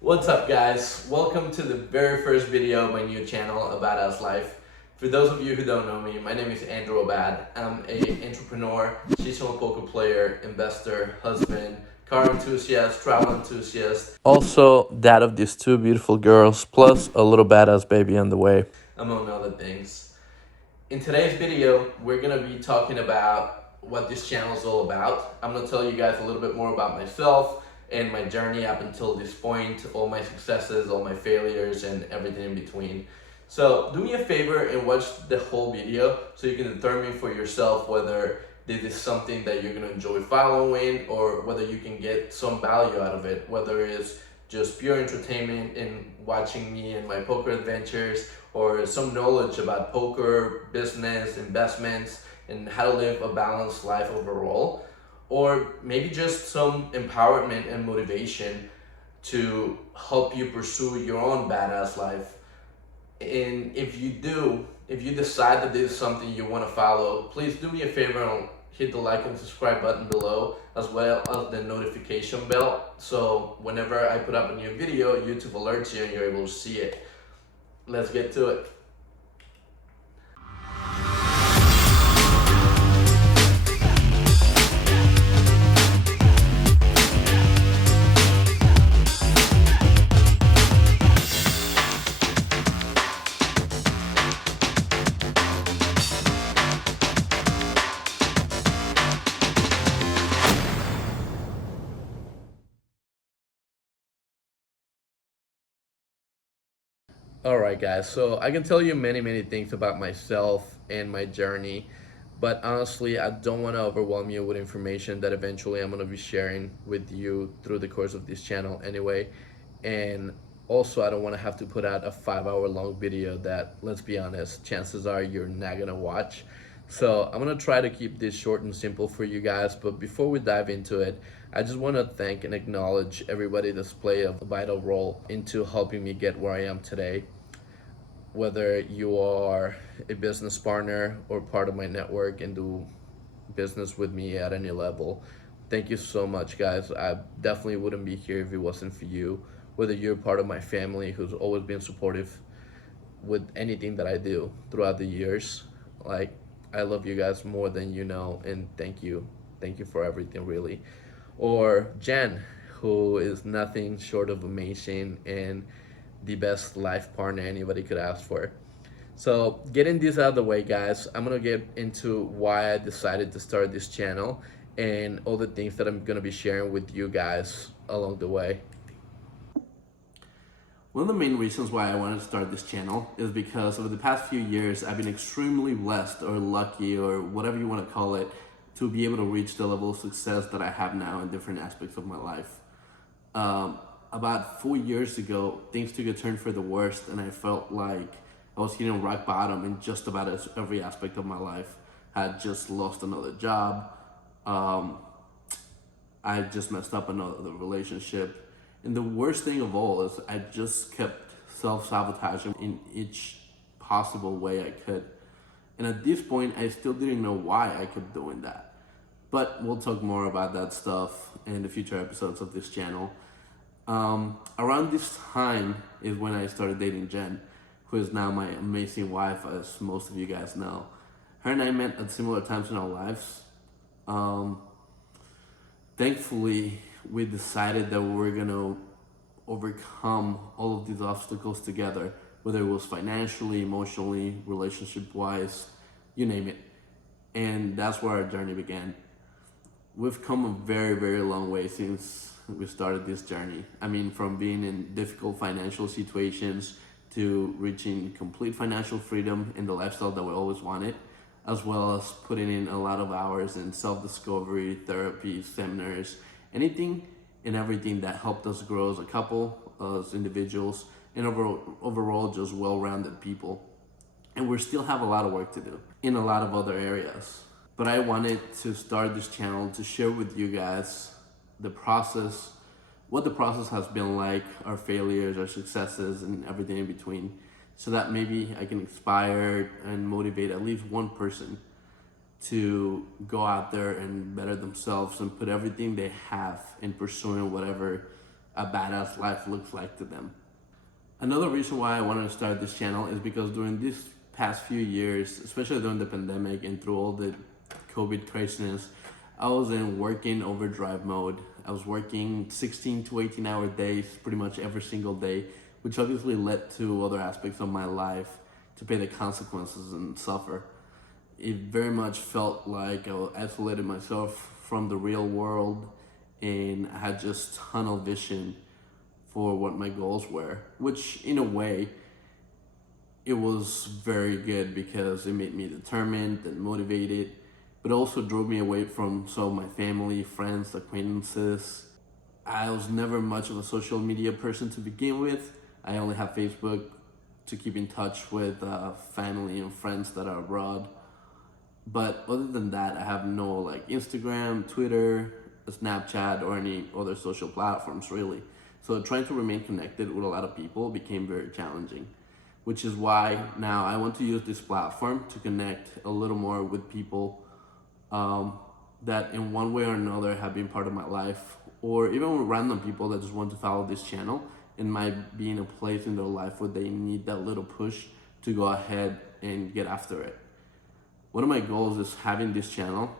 What's up, guys? Welcome to the very first video of my new channel, AbadAssLife. For those of you who don't know me, my name is Andrew Abad. I'm an entrepreneur, seasonal poker player, investor, husband, car enthusiast, travel enthusiast. Also, dad of these two beautiful girls, plus a little badass baby on the way, among other things. In today's video, we're gonna be talking about what this channel is all about. I'm gonna tell you guys a little bit more about myself and my journey up until this point, all my successes, all my failures, and everything in between. So do me a favor and watch the whole video so you can determine for yourself whether this is something that you're gonna enjoy following or whether you can get some value out of it, whether it's just pure entertainment in watching me and my poker adventures, or some knowledge about poker, business, investments, and how to live a balanced life overall, or maybe just some empowerment and motivation to help you pursue your own badass life. And if you decide that this is something you want to follow, please do me a favor and hit the like and subscribe button below, as well as the notification bell, so whenever I put up a new video, YouTube alerts you and you're able to see it. Let's get to it. All right, guys. So I can tell you many things about myself and my journey, but honestly, I don't want to overwhelm you with information that eventually I'm going to be sharing with you through the course of this channel anyway. And also, I don't want to have to put out a 5 hour long video that, let's be honest, chances are you're not going to watch. So I'm going to try to keep this short and simple for you guys. But before we dive into it, I just want to thank and acknowledge everybody that's played a vital role into helping me get where I am today. Whether you are a business partner or part of my network and do business with me at any level, thank you so much, guys. I definitely wouldn't be here if it wasn't for you. Whether you're part of my family who's always been supportive with anything that I do throughout the years, like, I love you guys more than you know, and thank you for everything, really. Or Jen, who is nothing short of amazing and the best life partner anybody could ask for. So getting this out of the way, guys, I'm gonna get into why I decided to start this channel and all the things that I'm gonna be sharing with you guys along the way. One of the main reasons why I wanted to start this channel is because over the past few years, I've been extremely blessed or lucky or whatever you want to call it to be able to reach the level of success that I have now in different aspects of my life. About 4 years ago, things took a turn for the worst, and I felt like I was hitting rock bottom in just about every aspect of my life. I had just lost another job. I just messed up another relationship. And the worst thing of all is I just kept self-sabotaging in each possible way I could. And at this point, I still didn't know why I kept doing that. But we'll talk more about that stuff in the future episodes of this channel. Around this time is when I started dating Jen, who is now my amazing wife, as most of you guys know. Her and I met at similar times in our lives. Thankfully, we decided that we were gonna overcome all of these obstacles together, whether it was financially, emotionally, relationship-wise, you name it. And that's where our journey began. We've come a very long way since we started this journey. I mean, from being in difficult financial situations to reaching complete financial freedom in the lifestyle that we always wanted, as well as putting in a lot of hours in self-discovery, therapy, seminars, anything and everything that helped us grow as a couple, as individuals, and overall just well-rounded people. And we still have a lot of work to do in a lot of other areas. But I wanted to start this channel to share with you guys the process, what the process has been like, our failures, our successes, and everything in between, so that maybe I can inspire and motivate at least one person to go out there and better themselves and put everything they have in pursuing whatever a badass life looks like to them. Another reason why I wanted to start this channel is because during these past few years, especially during the pandemic and through all the COVID craziness, I was in working overdrive mode. I was working 16 to 18 hour days pretty much every single day, which obviously led to other aspects of my life to pay the consequences and suffer. It very much felt like I isolated myself from the real world, and I had just tunnel vision for what my goals were, which in a way it was very good because it made me determined and motivated, but also drove me away from some of my family, friends, acquaintances. I was never much of a social media person to begin with. I only have Facebook to keep in touch with family and friends that are abroad. But other than that, I have no Instagram, Twitter, Snapchat, or any other social platforms really. So trying to remain connected with a lot of people became very challenging, which is why now I want to use this platform to connect a little more with people that in one way or another have been part of my life, or even with random people that just want to follow this channel and might be in a place in their life where they need that little push to go ahead and get after it. One of my goals is having this channel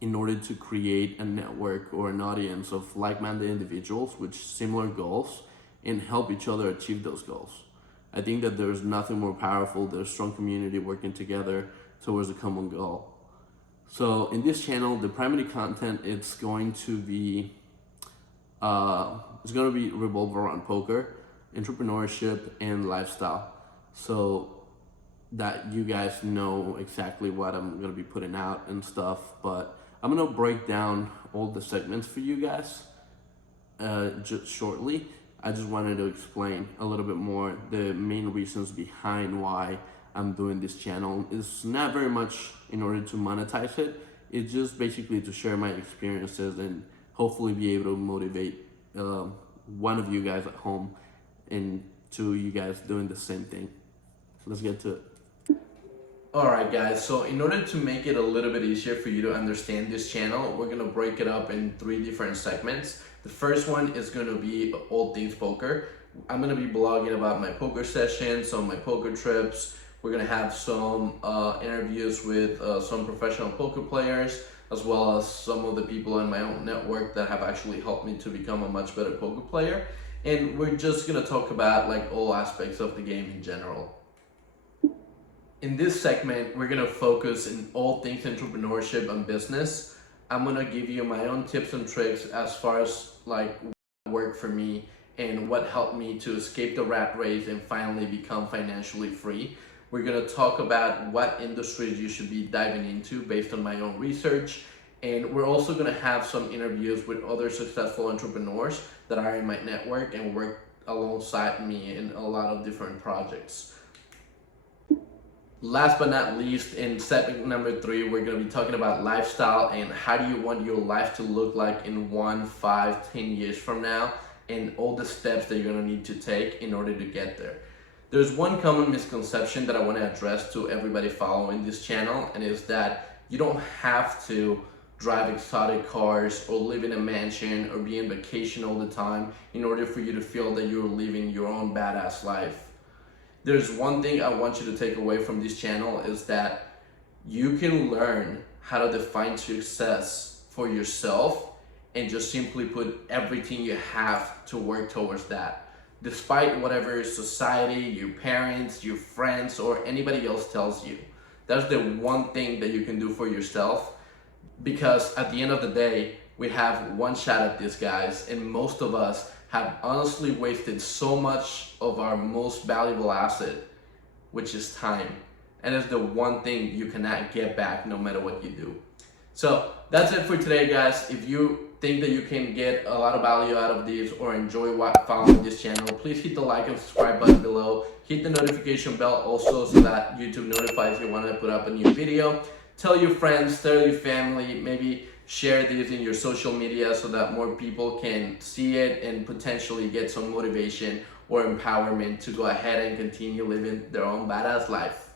in order to create a network or an audience of like-minded individuals with similar goals and help each other achieve those goals. I think that there's nothing more powerful than a strong community working together towards a common goal. So in this channel, the primary content it's going to be revolve around poker, entrepreneurship, and lifestyle. So that you guys know exactly what I'm gonna be putting out and stuff, but I'm gonna break down all the segments for you guys just shortly. I just wanted to explain a little bit more the main reasons behind why I'm doing this channel. It's not very much in order to monetize it. It's just basically to share my experiences and hopefully be able to motivate one of you guys at home and two of you guys doing the same thing. Let's get to it. Alright guys, so in order to make it a little bit easier for you to understand this channel, we're going to break it up in 3 different segments. The first one is going to be all things poker. I'm going to be blogging about my poker sessions, some of my poker trips. We're going to have some interviews with some professional poker players, as well as some of the people in my own network that have actually helped me to become a much better poker player. And we're just going to talk about all aspects of the game in general. In this segment, we're gonna focus in all things entrepreneurship and business. I'm gonna give you my own tips and tricks as far as what worked for me and what helped me to escape the rat race and finally become financially free. We're gonna talk about what industries you should be diving into based on my own research. And we're also gonna have some interviews with other successful entrepreneurs that are in my network and work alongside me in a lot of different projects. Last but not least, in segment number 3, we're going to be talking about lifestyle and how do you want your life to look like in 1, 5, 10 years from now, and all the steps that you're going to need to take in order to get there. There's one common misconception that I want to address to everybody following this channel, and is that you don't have to drive exotic cars or live in a mansion or be on vacation all the time in order for you to feel that you're living your own badass life. There's one thing I want you to take away from this channel, is that you can learn how to define success for yourself and just simply put everything you have to work towards that. Despite whatever society, your parents, your friends, or anybody else tells you. That's the one thing that you can do for yourself, because at the end of the day, we have one shot at this, guys, and most of us have honestly wasted so much of our most valuable asset, which is time. And it's the one thing you cannot get back no matter what you do. So that's it for today, guys. If you think that you can get a lot of value out of this or enjoy following this channel, please hit the like and subscribe button below. Hit the notification bell also so that YouTube notifies you when I put up a new video. Tell your friends, tell your family, maybe share this in your social media so that more people can see it and potentially get some motivation or empowerment to go ahead and continue living their own badass life.